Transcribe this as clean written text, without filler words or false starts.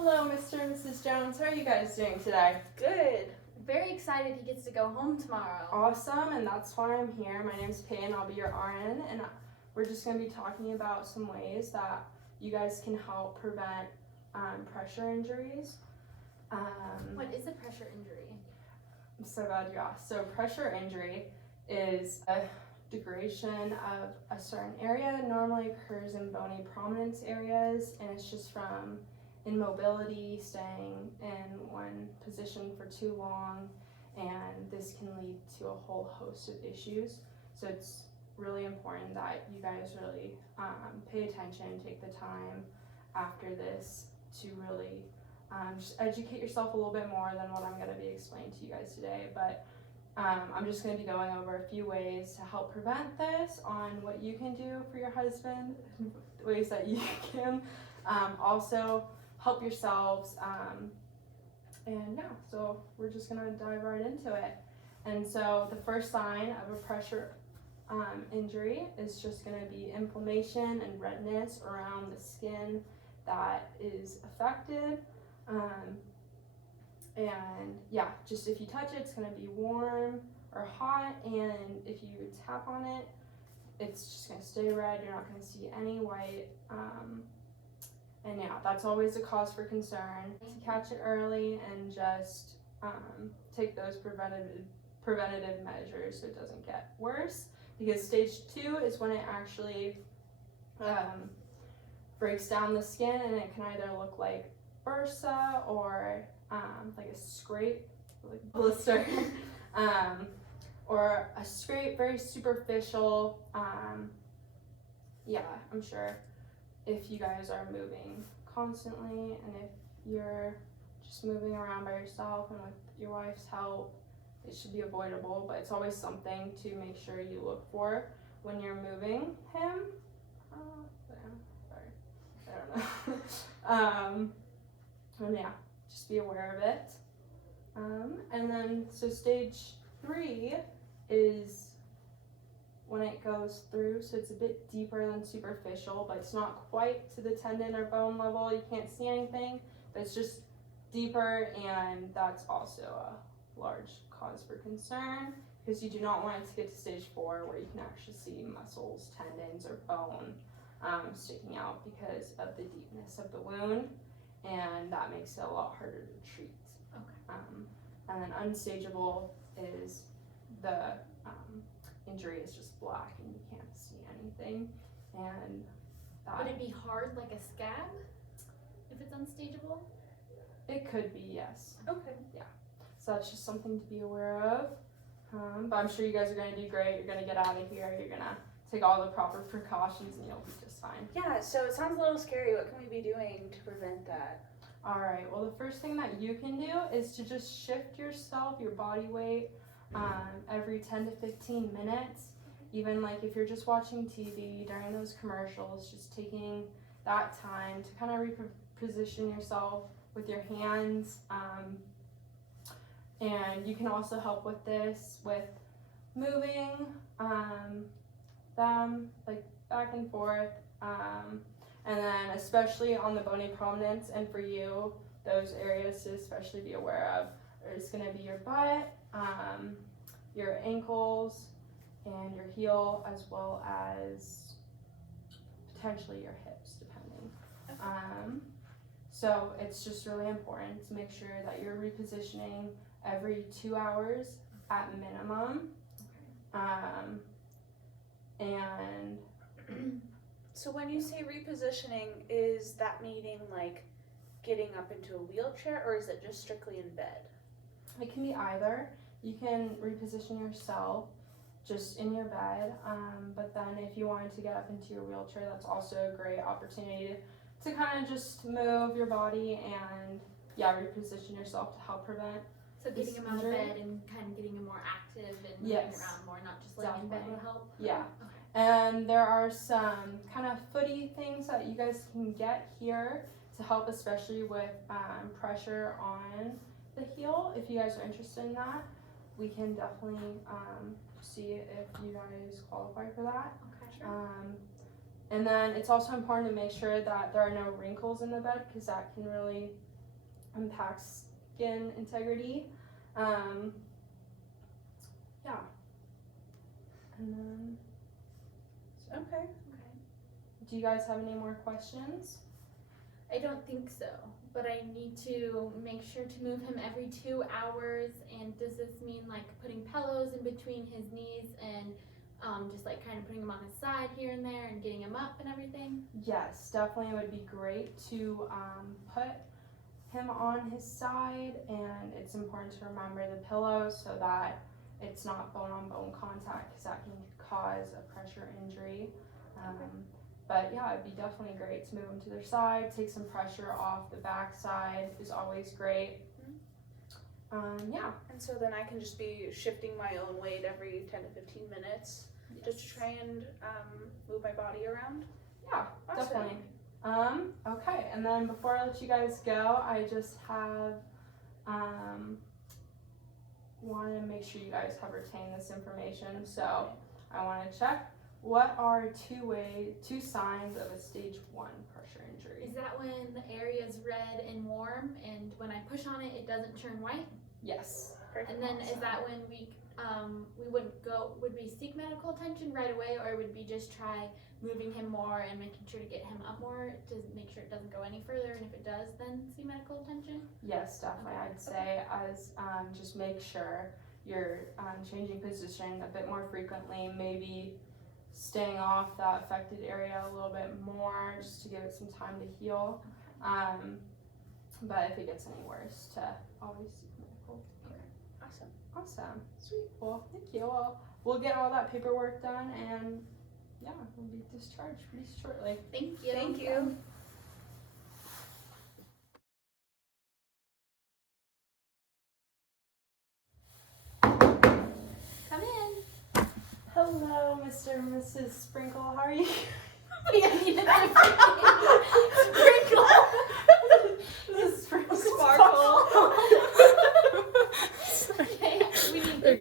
Hello, Mr. and Mrs. Jones. How are you guys doing today? Good. Very excited he gets to go home tomorrow. Awesome, and that's why I'm here. My name's Payne. I'll be your RN, and we're just going to be talking about some ways that you guys can help prevent pressure injuries. What is a pressure injury? I'm so glad you asked. So pressure injury is a degradation of a certain area. It normally occurs in bony prominence areas, and it's just from immobility, staying in one position for too long, and this can lead to a whole host of issues. So it's really important that you guys really pay attention, take the time after this to really just educate yourself a little bit more than what I'm going to be explaining to you guys today. But I'm just going to be going over a few ways to help prevent this, on what you can do for your husband, ways that you can also help yourselves, and yeah, so we're just gonna dive right into it. And so the first sign of a pressure injury is just gonna be inflammation and redness around the skin that is affected. And yeah, just if you touch it, it's gonna be warm or hot, and if you tap on it, it's just gonna stay red. You're not gonna see any white. And yeah, that's always a cause for concern. To catch it early and just take those preventative measures so it doesn't get worse. Because stage 2 is when it actually breaks down the skin, and it can either look like bursa or like a scrape, like blister, or a scrape, very superficial. Yeah, I'm sure if you guys are moving constantly, and if you're just moving around by yourself and with your wife's help, it should be avoidable, but it's always something to make sure you look for when you're moving him. Sorry, I don't know. And yeah, just be aware of it. And then, so stage 3 is when it goes through, so it's a bit deeper than superficial, but it's not quite to the tendon or bone level. You can't see anything, but it's just deeper, and that's also a large cause for concern, because you do not want it to get to stage 4 where you can actually see muscles, tendons, or bone sticking out because of the deepness of the wound, and that makes it a lot harder to treat. Okay. And then unstageable is the injury is just black and you can't see anything, and would it be hard like a scab if it's unstageable? It could be, yes. Okay. Yeah, so that's just something to be aware of. But I'm sure you guys are going to do great. You're going to get out of here, you're going to take all the proper precautions, and you'll be just fine. Yeah, so it sounds a little scary. What can we be doing to prevent that? Alright, well, the first thing that you can do is to just shift yourself, your body weight, every 10 to 15 minutes. Even like if you're just watching TV during those commercials, just taking that time to kind of reposition yourself with your hands. And you can also help with this with moving them like back and forth. And then especially on the bony prominence, and for you, those areas to especially be aware of is going to be your butt, your ankles, and your heel, as well as potentially your hips, depending. Okay. So it's just really important to make sure that you're repositioning every 2 hours at minimum. And so when you say repositioning, is that meaning like getting up into a wheelchair, or is it just strictly in bed? it can be either. You can reposition yourself just in your bed, but then if you wanted to get up into your wheelchair, that's also a great opportunity to kind of just move your body and reposition yourself to help prevent. So getting him out of bed and kind of getting him more active and moving around more, not just laying in bed will help? Yeah. Okay. And there are some kind of footy things that you guys can get here to help, especially with pressure on the heel. If you guys are interested in that, we can definitely see if you guys qualify for that. Okay, sure. And then it's also important to make sure that there are no wrinkles in the bed because that can really impact skin integrity. Yeah. And then, Okay. do you guys have any more questions? I don't think so, but I need to make sure to move him every 2 hours. And does this mean like putting pillows in between his knees and just like kind of putting him on his side here and there and getting him up and everything? Yes, definitely. It would be great to put him on his side, and it's important to remember the pillow so that it's not bone-on-bone contact because that can cause a pressure injury. But yeah, it'd be definitely great to move them to their side, take some pressure off the back side is always great. Yeah. And so then I can just be shifting my own weight every 10 to 15 minutes just to try and move my body around. Yeah, Awesome. definitely. Okay, and then before I let you guys go, I just have want to make sure you guys have retained this information. So I want to check, what are two signs of a stage 1 pressure injury? Is that when the area is red and warm, and when I push on it, it doesn't turn white? Yes. And then is that when we would we seek medical attention right away, or would we just try moving him more and making sure to get him up more to make sure it doesn't go any further, and if it does, then seek medical attention? Yes, definitely. I'd say as just make sure you're changing position a bit more frequently, maybe staying off that affected area a little bit more just to give it some time to heal. But if it gets any worse, to always seek medical care. Awesome. Awesome. Sweet. Well, thank you. Well, we'll get all that paperwork done, and yeah, we'll be discharged pretty shortly. Thank you. Thank you. Come in. Hello, Mr. and Mrs. Sprinkle. How are you? Yeah, you did it.